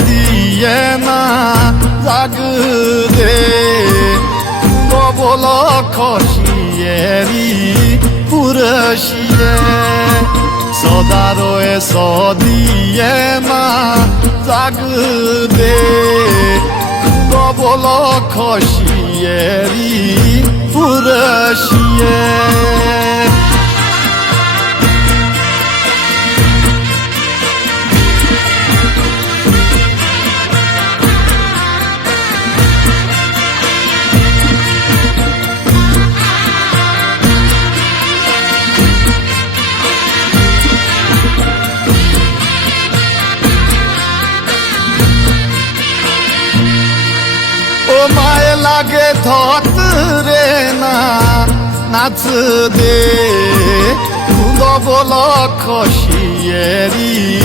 দিয়ে না জাগ দে কবল খসিয়েরি পুরসিয়ে সদারোয়ে দিয়ে না জাগ দে কবল খসিয়েরি পুরসিয়ে ও মায়ে লাগে ধত রে না নাচ দে বল খসিয়েরি